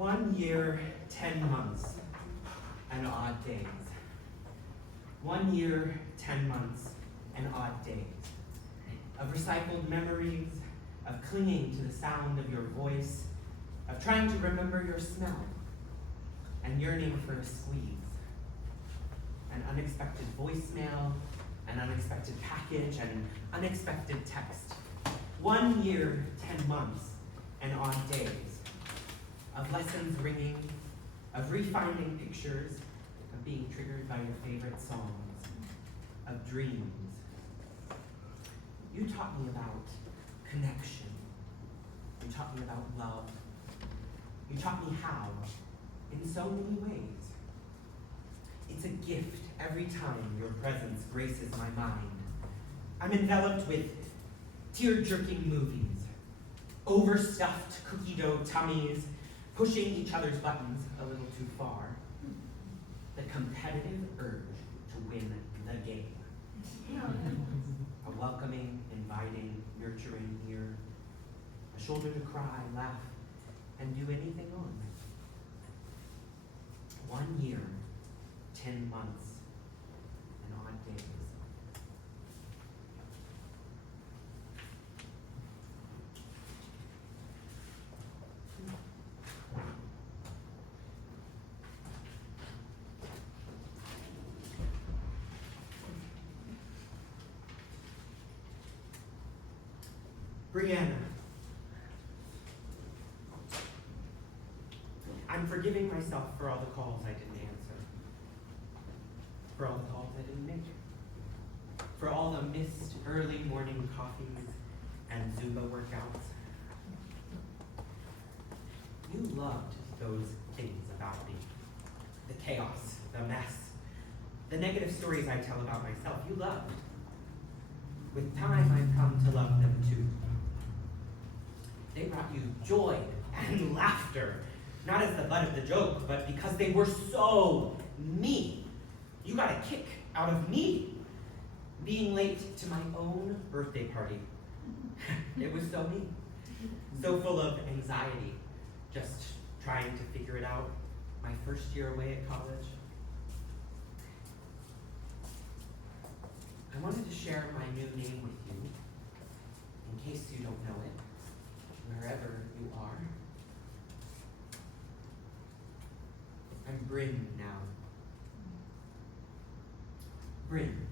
1 year, 10 months, and odd days. 1 year, 10 months, and odd days. Of recycled memories, of clinging to the sound of your voice, of trying to remember your smell, and yearning for a squeeze. An unexpected voicemail, an unexpected package, and an unexpected text. 1 year, 10 months, and odd days. Of lessons ringing, of refinding pictures, of being triggered by your favorite songs, of dreams. You taught me about connection. You taught me about love. You taught me how, in so many ways. It's a gift every time your presence graces my mind. I'm enveloped with tear-jerking movies, overstuffed cookie dough tummies, pushing each other's buttons a little too far, the competitive urge to win the game. A welcoming, inviting, nurturing ear, a shoulder to cry, laugh, and do anything on. 1 year, 10 months, and odd days. Brianna, I'm forgiving myself for all the calls I didn't answer, for all the calls I didn't make, for all the missed early morning coffees and Zumba workouts. You loved those things about me, the chaos, the mess, the negative stories I tell about myself. You loved. With time, I've come to love them too. They brought you joy and laughter, not as the butt of the joke, but because they were so me. You got a kick out of me being late to my own birthday party. It was so me, so full of anxiety, just trying to figure it out my first year away at college. I wanted to share my new name with you, in case you don't know it, wherever you are. I'm Bryn now. Bryn.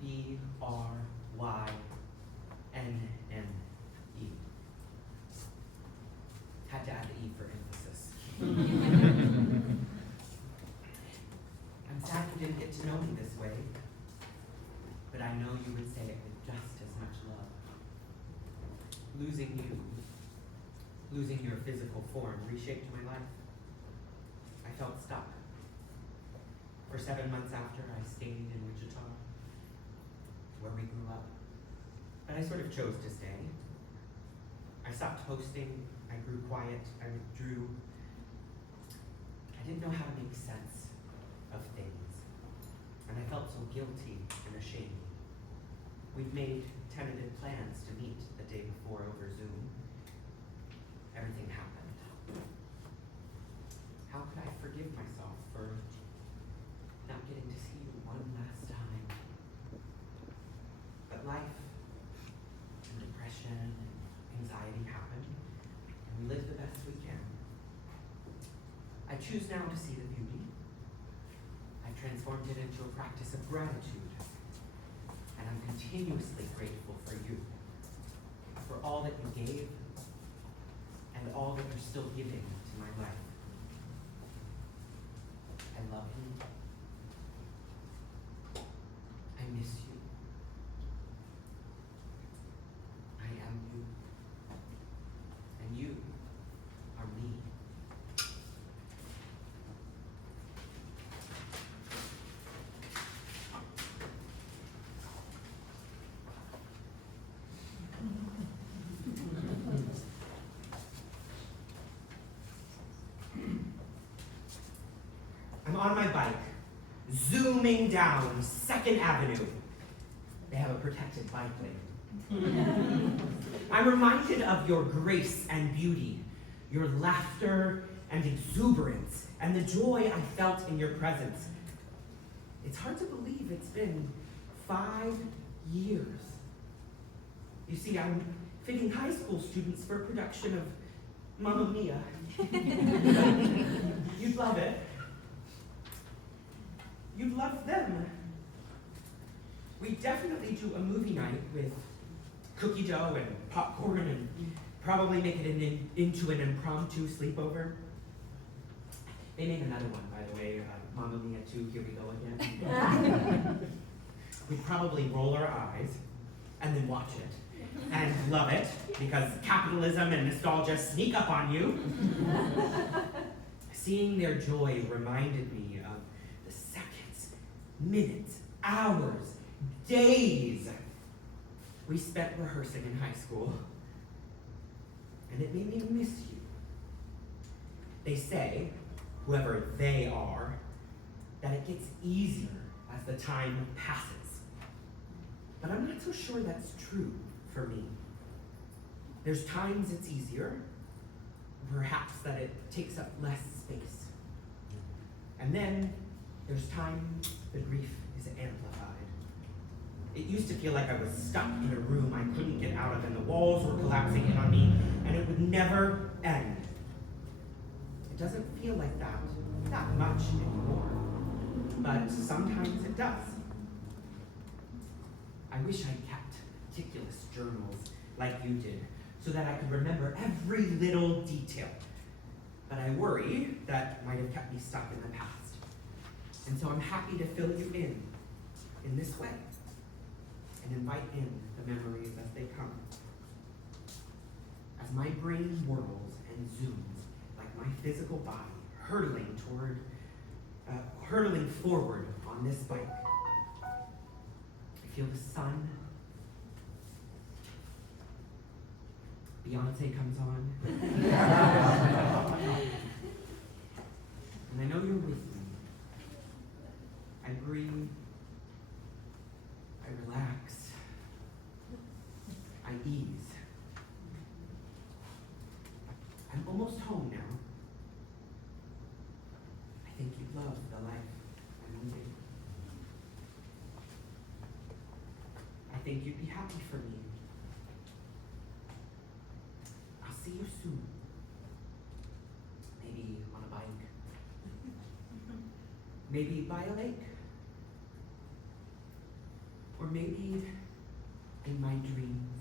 B-R-Y-N-N-E. Had to add the E for emphasis. I'm sad you didn't get to know me this way, but I know you would say it with just as much love. Losing you, losing your physical form, reshaped my life. I felt stuck. For 7 months after, I stayed in Wichita, where we grew up. But I sort of chose to stay. I stopped posting, I grew quiet, I withdrew. I didn't know how to make sense of things. And I felt so guilty and ashamed. We'd made tentative plans to meet the day before over Zoom. Everything happened. How could I forgive myself for not getting to see you one last time? But life and depression and anxiety happen, and we live the best we can. I choose now to see the beauty. I've transformed it into a practice of gratitude, and I'm continuously grateful for you, for all that you gave, and all that you're still giving to my life. I love you. I miss you. I am you. And you are me. I'm on my bike, zooming down 2nd Avenue. They have a protected bike lane. I'm reminded of your grace and beauty, your laughter and exuberance, and the joy I felt in your presence. It's hard to believe it's been 5 years. You see, I'm fitting high school students for a production of Mamma Mia. You'd love it. You'd love them. We definitely do a movie night with cookie dough and popcorn and probably make it into an impromptu sleepover. They made another one, by the way, Mamma Mia 2, Here We Go Again. We'd probably roll our eyes and then watch it and love it because capitalism and nostalgia sneak up on you. Seeing their joy reminded me of the seconds, minutes, hours, days we spent rehearsing in high school. And it made me miss you. They say, whoever they are, that it gets easier as the time passes. But I'm not so sure that's true for me. There's times it's easier, perhaps that it takes up less space. And then there's times the grief is amplified. It used to feel like I was stuck in a room I couldn't get out of and the walls were collapsing in on me and it would never end. It doesn't feel like that much anymore, but sometimes it does. I wish I'd kept meticulous journals like you did so that I could remember every little detail. But I worry that might have kept me stuck in the past. And so I'm happy to fill you in this way, and invite in the memories as they come. As my brain whirls and zooms like my physical body hurtling forward on this bike, I feel the sun. Beyonce comes on. And I know you're with me. I breathe. I relax. I ease. I'm almost home now. I think you love the life I'm living. I think you'd be happy for me. I'll see you soon. Maybe on a bike. Maybe by a lake. Or maybe in my dreams.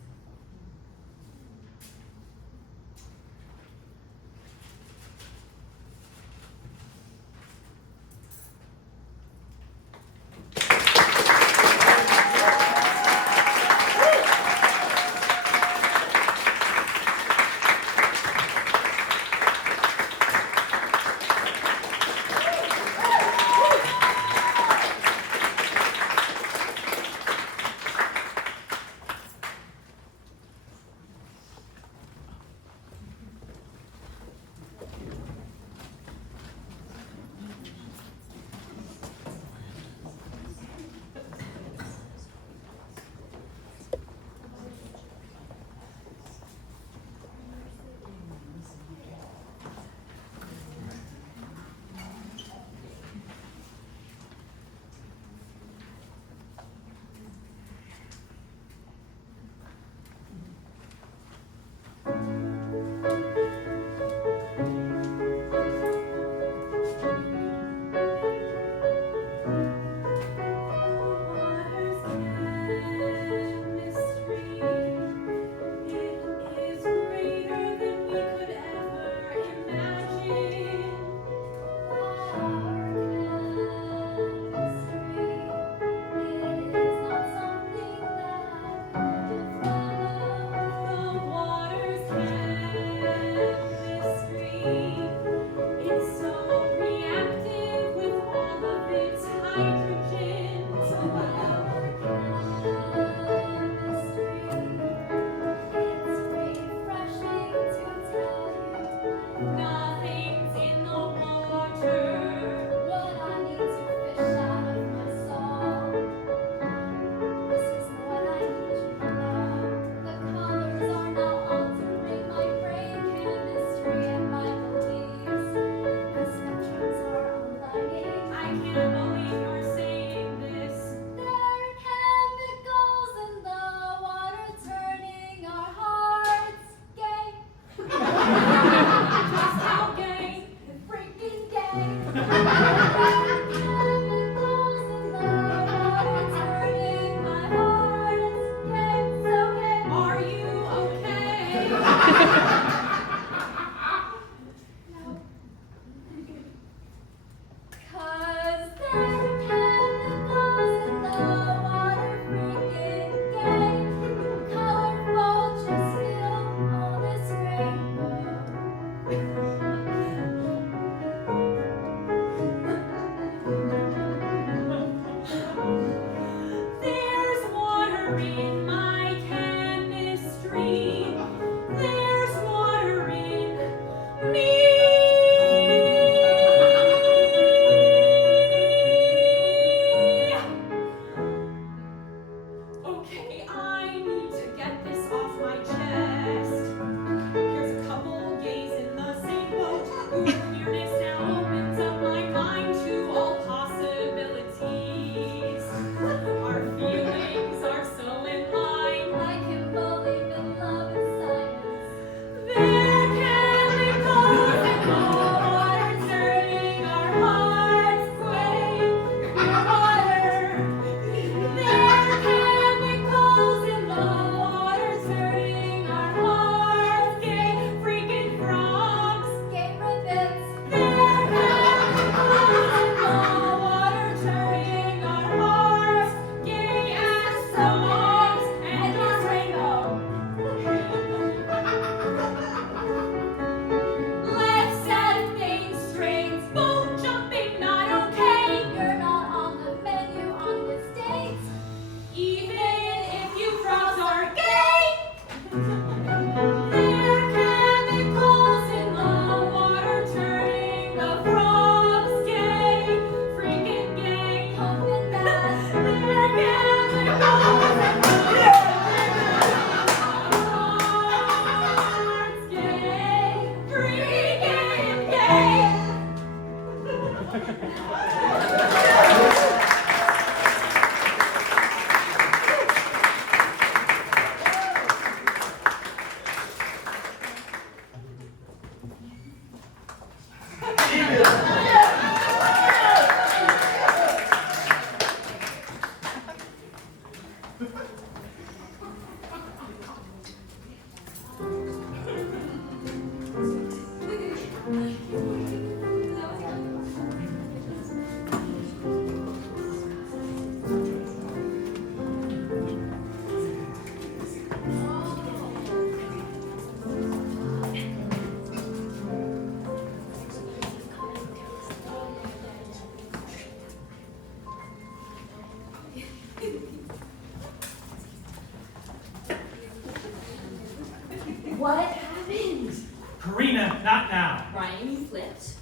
What happened? Karina, not now. Ryan, you flipped?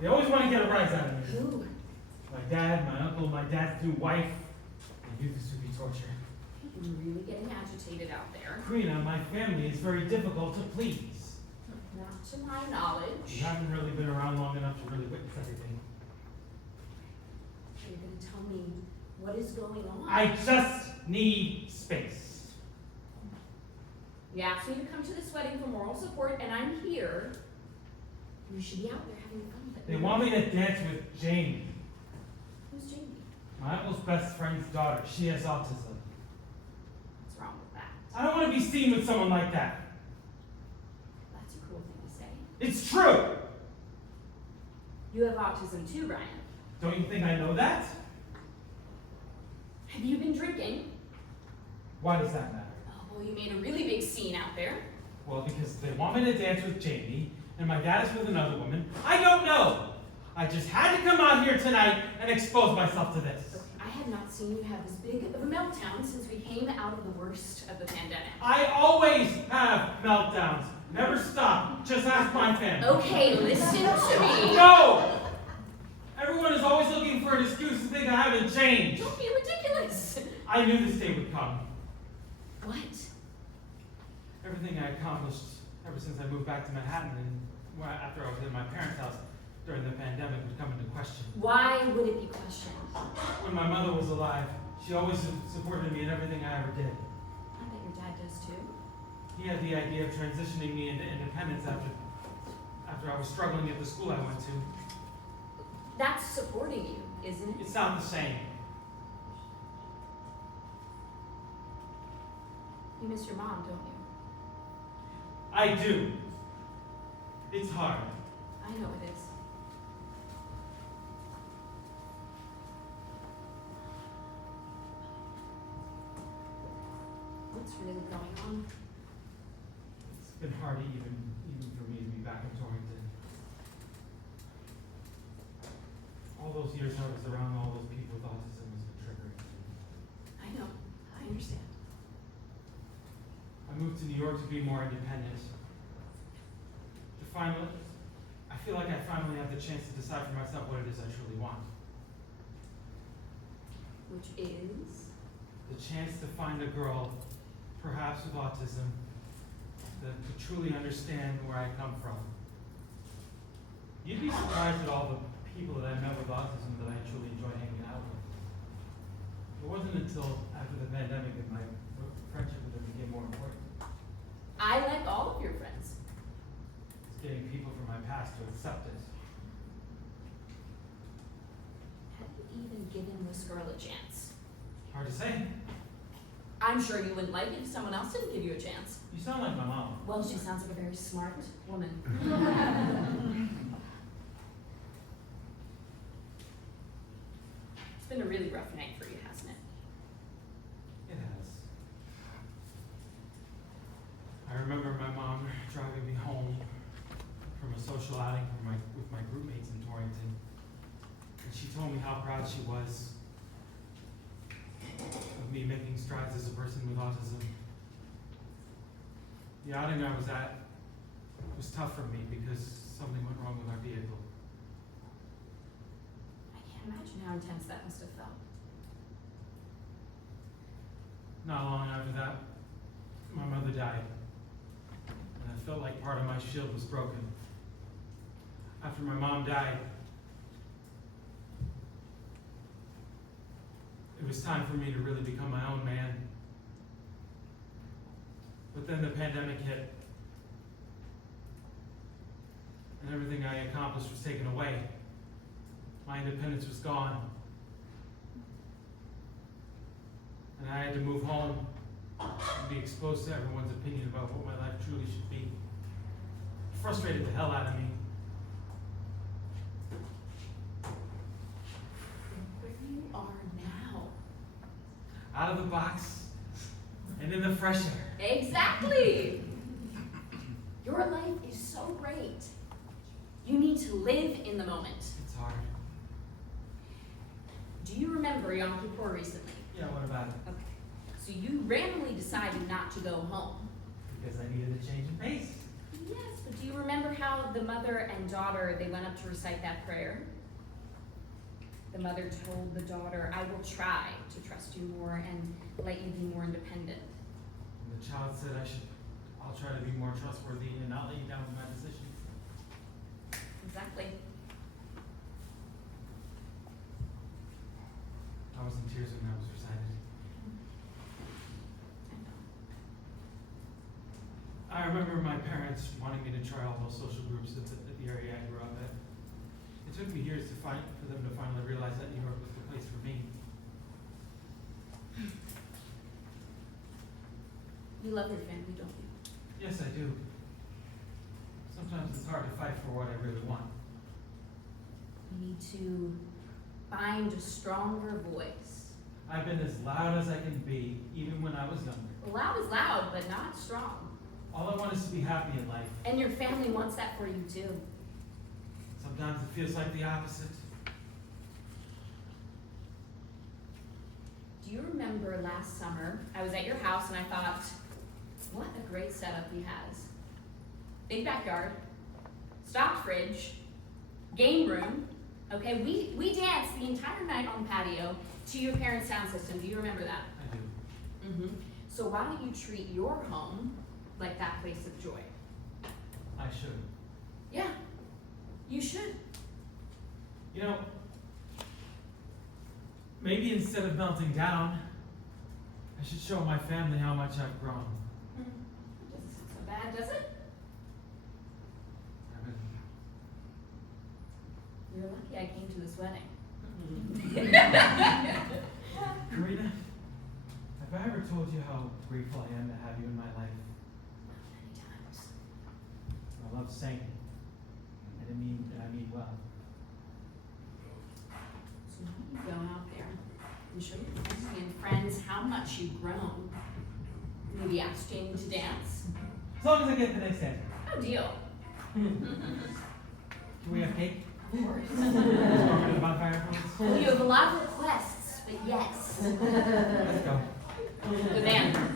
They always want to get a rise out of me. Who? My dad, my uncle, my dad's new wife. They knew this would be torture. You're really getting agitated out there. Karina, my family is very difficult to please. Not to my knowledge. You haven't really been around long enough to really witness everything. You're going to tell me what is going on? I just need space. You asked me to come to this wedding for moral support, and I'm here. You should be out there having fun. But They want me to dance with Jamie, Who's Jamie? my uncle's best friend's daughter. She has autism. What's wrong with that? I don't want to be seen with someone like that. That's a cruel thing to say. It's true. You have autism too, Ryan. Don't you think I know that? Have you been drinking? Why does that matter? Oh, well, you made a really big scene out there. Well, because they want me to dance with Jamie, and my dad is with another woman. I don't know. I just had to come out here tonight and expose myself to this. Okay, I have not seen you have this big of a meltdown since we came out of the worst of the pandemic. I always have meltdowns. Never stop. Just ask my family. Okay, listen to me. No! Everyone is always looking for an excuse to think I haven't changed. Don't be ridiculous. I knew this day would come. What? Everything I accomplished ever since I moved back to Manhattan and after I was in my parents' house during the pandemic would come into question. Why would it be questioned? When my mother was alive, she always supported me in everything I ever did. I bet your dad does too. He had the idea of transitioning me into independence after I was struggling at the school I went to. That's supporting you, isn't it? It's not the same. You miss your mom, don't you? I do. It's hard. I know it is. What's really going on? It's been hard even for me to be back in Torrington. All those years I was around all those people with autism was a trigger. I know. I understand. I moved to New York to be more independent. I feel like I finally have the chance to decide for myself what it is I truly want. Which is? The chance to find a girl, perhaps with autism, that could truly understand where I come from. You'd be surprised at all the people that I met with autism that I truly enjoy hanging out with. It wasn't until after the pandemic that my friendship with them became more important. I like all of your friends. It's getting people from my past to accept it. Have you even given this girl a chance? Hard to say. I'm sure you wouldn't like it if someone else didn't give you a chance. You sound like my mom. Well, she sounds like a very smart woman. It's been a really rough night for you, hasn't it? It has. I remember my mom driving me home from a social outing with my group mates in Torrington. And she told me how proud she was of me making strides as a person with autism. The outing I was at was tough for me because something went wrong with our vehicle. I can't imagine how intense that must have felt. Not long after that, my mother died. And I felt like part of my shield was broken. After my mom died, it was time for me to really become my own man. But then the pandemic hit. and everything I accomplished was taken away. My independence was gone. And I had to move home and be exposed to everyone's opinion about what my life truly should be. It frustrated the hell out of me. Where you are now. Out of the box and in the fresh air. Exactly. Your life is so great. You need to live in the moment. It's hard. Do you remember Yom Kippur recently? Yeah, what about it? Okay. So you randomly decided not to go home. Because I needed a change in pace. Yes, but do you remember how the mother and daughter, they went up to recite that prayer? The mother told the daughter, I will try to trust you more and let you be more independent. And the child said I'll try to be more trustworthy and not let you down with my decisions. Exactly. I was in tears when that was recited. I know. I remember my parents wanting me to try all those social groups at the area I grew up at. It took me years for them to finally realize that New York was the place for me. You love your family, don't you? Yes, I do. Sometimes it's hard to fight for what I really want. You need to find a stronger voice. I've been as loud as I can be, even when I was younger. Loud is loud, but not strong. All I want is to be happy in life. And your family wants that for you too. Sometimes it feels like the opposite. Do you remember last summer, I was at your house and I thought, what a great setup he has. Big backyard, stocked fridge, game room. Okay, we danced the entire night on the patio to your parents' sound system. Do you remember that? I do. Mm-hmm. So why don't you treat your home like that place of joy? I should. Yeah, you should. You know, maybe instead of melting down, I should show my family how much I've grown. Doesn't sound so bad, does it? I mean, You're lucky I came to this wedding. Karina, have I ever told you how grateful I am to have you in my life? Many times. I love saying it. And I mean well. So why don't you go out there and show your family and friends how much you've grown? Maybe ask Jamie to dance. As long as I get the next answer. No deal. Can we have cake? Of course. Let's go over to the bonfire, please. You have a lot of requests, but yes. Let's go. Good man.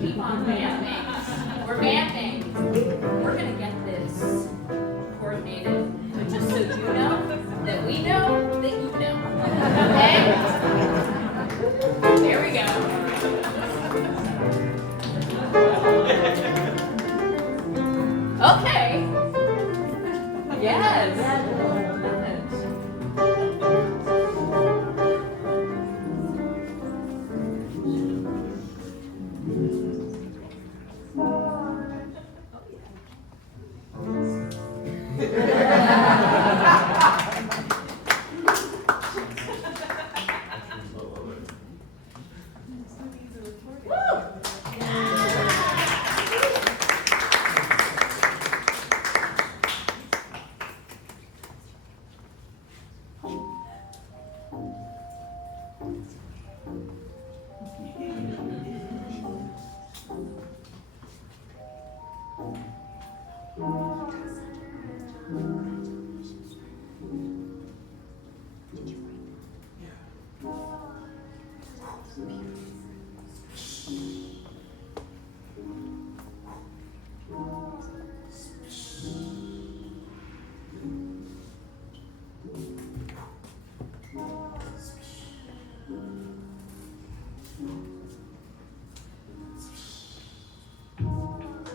keep on vamping. We're vamping. We're gonna get this coordinated, just so you know that we know that you know. Okay? There we go. Okay. Yes.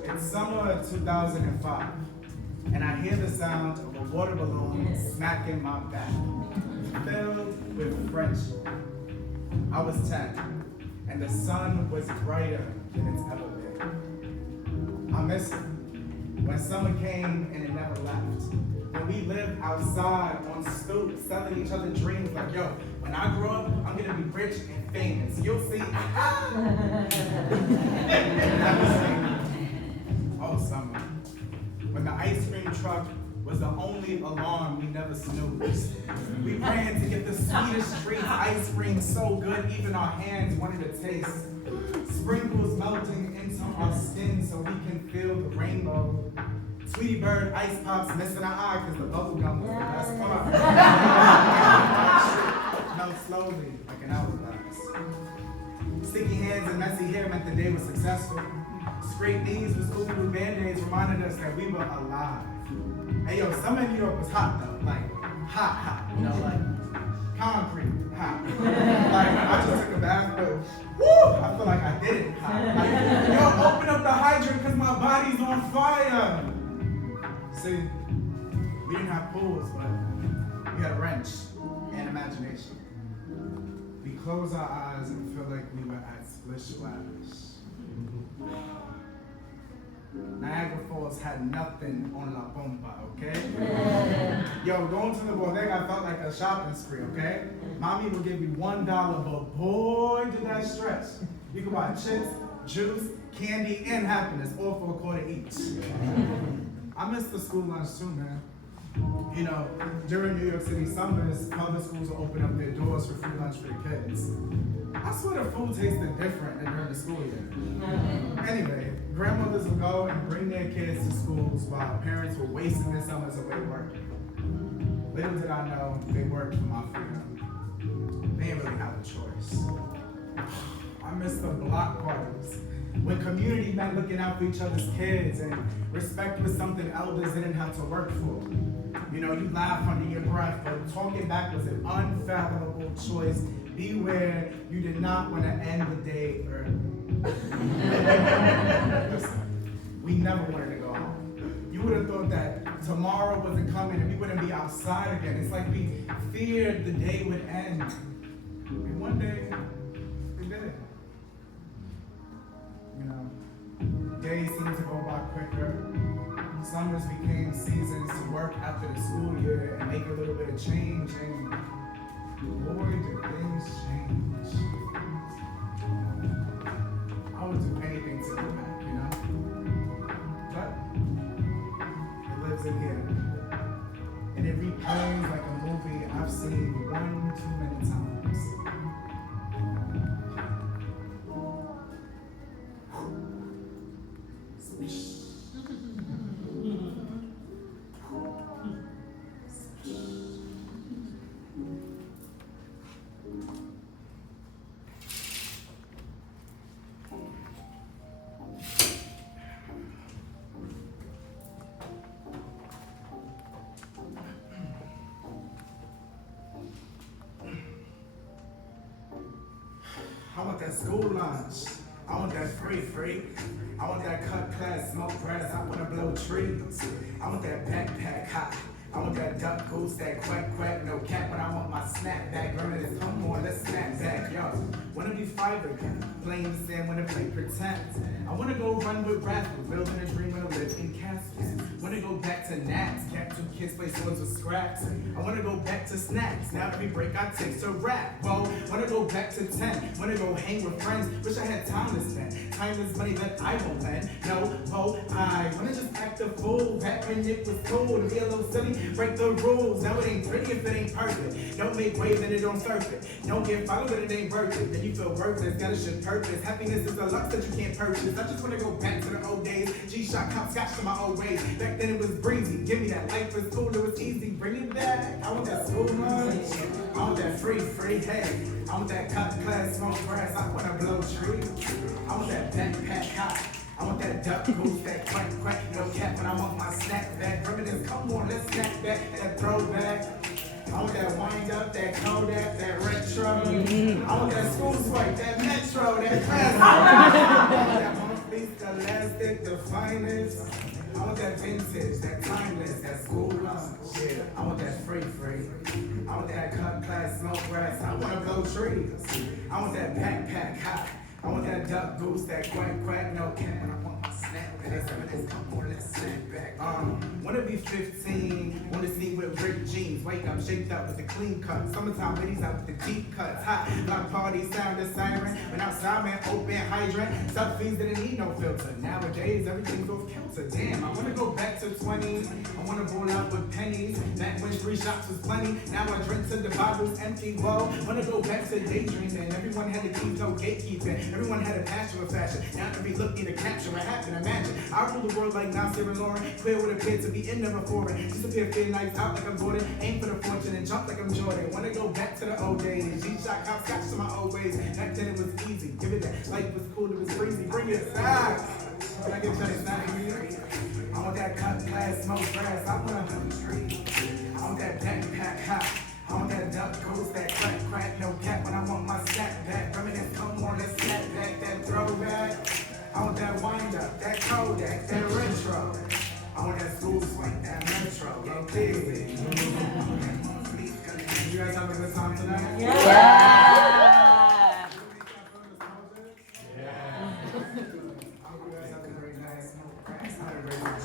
It's summer of 2005, and I hear the sound of a water balloon smacking my back, filled with friendship. I was 10, and the sun was brighter than it's ever been. I miss it. When summer came and it never left. When we lived outside on stoops, selling each other dreams like, yo, when I grow up, I'm gonna be rich and famous. You'll see. Oh, summer. When the ice cream truck was the only alarm we never snoozed. We ran to get the sweetest treats, ice cream so good, even our hands wanted to taste. Sprinkles melting into our skin so we can feel the rainbow. Tweety Bird ice pops missing our eye because the bubble gum was the best part. Melt slowly like an hourglass. Sticky hands and messy hair meant the day was successful. Scraped knees with Scooby-Doo Band-Aids reminded us that we were alive. Hey yo, summer in New York was hot though, like hot, you know, like concrete hot. Like I just took a bath, but woo, I feel like I did it hot. Like, yo, open up the hydrant because my body's on fire. See, we didn't have pools, but we had a wrench and imagination. We close our eyes and feel like we were at Splish Splash. Niagara Falls had nothing on La Pompa, okay? Yo, going to the bodega felt like a shopping spree, okay? Mommy would give you $1, but boy, did that stretch. You could buy chips, juice, candy, and happiness, all for a quarter each. I miss the school lunch too, man. You know, during New York City summers, public schools will open up their doors for free lunch for the kids. I swear the food tasted different than during the school year. Anyway, grandmothers would go and bring their kids to schools while parents were wasting their summers away working. Little did I know, they worked for my freedom. They didn't really have a choice. I miss the block parties, when community meant looking out for each other's kids and respect was something elders didn't have to work for. You know, you laugh under your breath, but talking back was an unfathomable choice. Beware, you did not want to end the day early. Listen, we never wanted to go home. You would have thought that tomorrow wasn't coming and we wouldn't be outside again. It's like we feared the day would end. And one day, it did. You know, days seemed to go by quicker. Summers became seasons to work after the school year and make a little bit of change, and boy, did things change. I would do anything to go back, you know? But it lives in here. And it replays like a movie I've seen one too many times. that school lunch. I want that free. I want that cut class, smoke grass, I wanna blow trees. I want that backpack hot. I want that duck goose, that quack, no cat, but I want my snapback. Reminisce, come on, let's snap back, yo. Wanna be five again, playing the sand, wanna play pretend. I wanna go run with rappers, building a dream, wanna live in castles. Wanna go back to naps, cat 2 kids play swords with scraps. I wanna go back to snacks, now every break I take to rap. Whoa, wanna go back to 10, wanna go hang with friends. Wish I had time to spend, time is money that I won't lend. No, whoa, I wanna just act a fool, back when it was cool to be a little silly. Break the rules, now it ain't pretty if it ain't perfect. Don't make waves and it don't surf it. Don't get followed but it ain't worth it. Then you feel worthless, got a shit purpose. Happiness is a lux that you can't purchase. I just wanna go back to the old days. G-Shock, cop scotch to my old ways. Back then it was breezy, give me that life was cool, it was easy. Bring it back, I want that school lunch. I want that free, hey. I want that cut class, smoke grass, I wanna blow trees. I want that backpack hot. I want that duck goose, that quack, no cat, but I want my snack back. Reminisce, come on, let's snap back, that throwback. I want that wind up, that Kodak, that retro. I want that school swipe, that metro, that classic. I want that monthly, the elastic, the finest. I want that vintage, that timeless, that school lunch. Yeah, I want that free. I want that cut class, smoke grass, I wanna blow trees. I want that backpack hot. I want that duck goose, that quack, no cat, and I want my snap back. Come on, let's snap back. Wanna be 15, wanna see with ripped jeans. Wake up, shaped up with the clean cut. Summertime ladies out with the deep cuts. Hot, block party, sound the siren. When outside, man, open hydrant. Sub fees didn't need no filter. Nowadays, everything's off kilter. Damn, I wanna go back to 20s. I wanna roll out with pennies. Back when 3 shots was plenty. Now I drink till the bottle's empty. Whoa, wanna go back to daydreaming. Everyone had to keep no gatekeeping. Everyone had a passion for fashion. Now every look need to capture what happened. Imagine I rule the world like Nasir and Lauren. Clear what appeared to be in never foreign. Disappear, feel nights out like I'm Gordon. Aim for the fortune and jump like I'm Jordan. Wanna go back to the old days. G-Shock, cop scotch to my old ways. Back then it was easy. Give it that. Life was cool, it was breezy. Bring it back. Can I get you snap for me? I want that cut class, smoke grass. I want that backpack hot. I want that duck goose, that quack, no cat, but I want my snack back. Reminisce, come on, let's snap back, that throwback. I want that wind up, that Kodak, that retro. I want that school swipe, that metro, yo, baby. You guys having a good time tonight? Yeah. I hope you guys have a great night. I had a great night.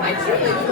I truly